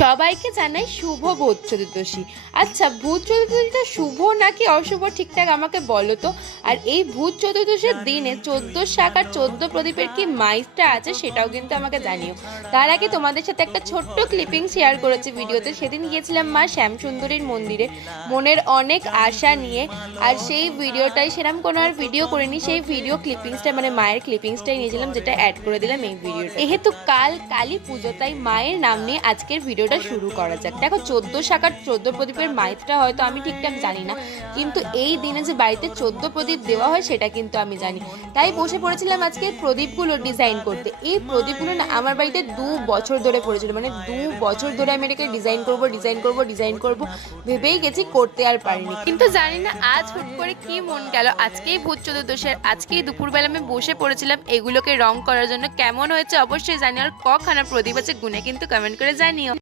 সবাইকে জানাই শুভ ভূত চতুর্দশী। আচ্ছা, ভূত চতুর্দশীটা শুভ নাকি অশুভ ঠিকঠাক আমাকে বলো তো। আর এই ভূত চতুর্দশীর দিনে 14 শাক আর 14 প্রদীপের কি মাইজটা আছে সেটাও কিন্তু আমাকে জানিও। তার আগে তোমাদের সাথে একটা ছোট্ট ক্লিপিং শেয়ার করেছি ভিডিওতে। সেদিন গিয়েছিলাম মা শ্যামসুন্দরীর মন্দিরে মনের অনেক আশা নিয়ে। আর সেই ভিডিওটাই সেরকম কোনো আর ভিডিও করিনি, সেই ভিডিও ক্লিপিংসটা মানে মায়ের ক্লিপিংসটাই নিয়েছিলাম, যেটা অ্যাড করে দিলাম এই ভিডিওটা। যেহেতু কাল কালী পুজো তাই মায়ের নাম নিয়ে আজকের ভিডিওটা শুরু করা যাক। দেখো, 14 শাখার 14 প্রদীপের মাইতটা হয়তো আমি ঠিকঠাক জানি না, কিন্তু এই দিনে যে বাড়িতে 14 প্রদীপ দেওয়া হয় সেটা কিন্তু আমি জানি। তাই বসে পড়েছিলাম আজকে প্রদীপগুলো ডিজাইন করতে। এই প্রদীপগুলো না আমার বাড়িতে 2 বছর ধরে পড়েছিল, মানে 2 বছর ধরে আমি এটাকে ডিজাইন করব ভেবেই গেছি, করতে আর পারিনি। কিন্তু জানি না আজ হুট করে কি মন গেল, আজকেই ভূত চতুর্দশী, আজকেই দুপুরবেলা আমি বসে পড়েছিলাম এগুলোকে রং করার জন্য। কেমন হয়েছে অবশ্যই জানি, আর কখানা প্রদীপ আছে গুনে কিন্তু কমেন্ট করে জানিও।